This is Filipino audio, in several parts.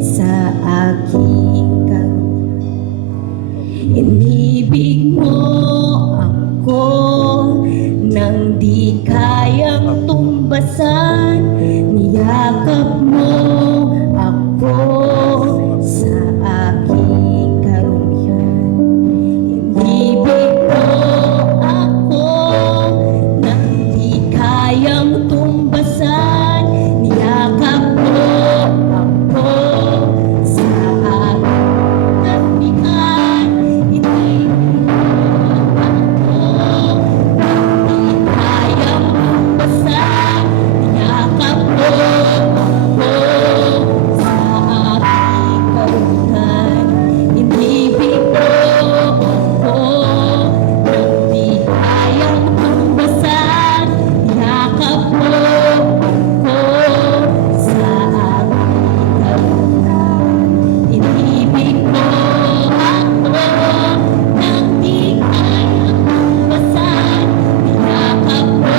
sa aking inibig mo ako nang di kayang tumbasan, niyakap mo ako sa aking karumihan. Inibig mo ako nang di kayang tumbasan, niyakap mo ako sa aking karumihan. Inibig mo ako nang di kayang tumbasan, niyakap mo ako sa aking karumihan. Inibig mo ako nang di kayang tumbasan, niyakap mo ako sa aking karumihan. Inibig mo ako nang di kayang tumbasan, niyakap mo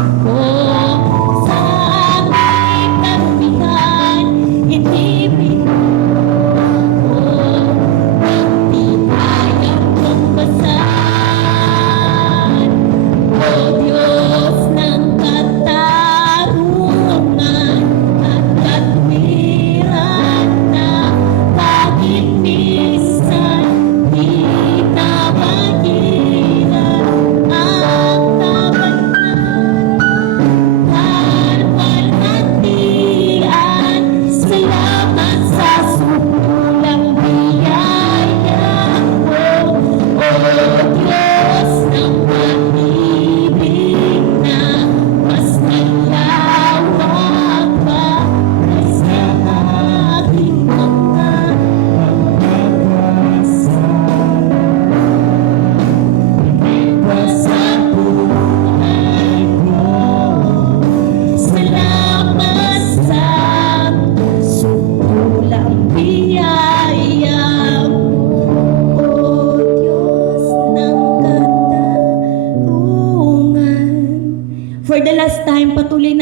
ako sa aking karumihan. Inibig mo ako nang di kayang tumbasan. O Diyos ng katarungan at katwiran na kahit minsan di nabagilan ang kabanatan, kalwalhatian. Salamat sa sulang biyaya mo, O Diyos ng pag-ibig na mas malawak pa sa aking mga sa buhay ko. Salamat sa sulang biyaya mo, O Diyos ng katarungan. For the last time, patuloy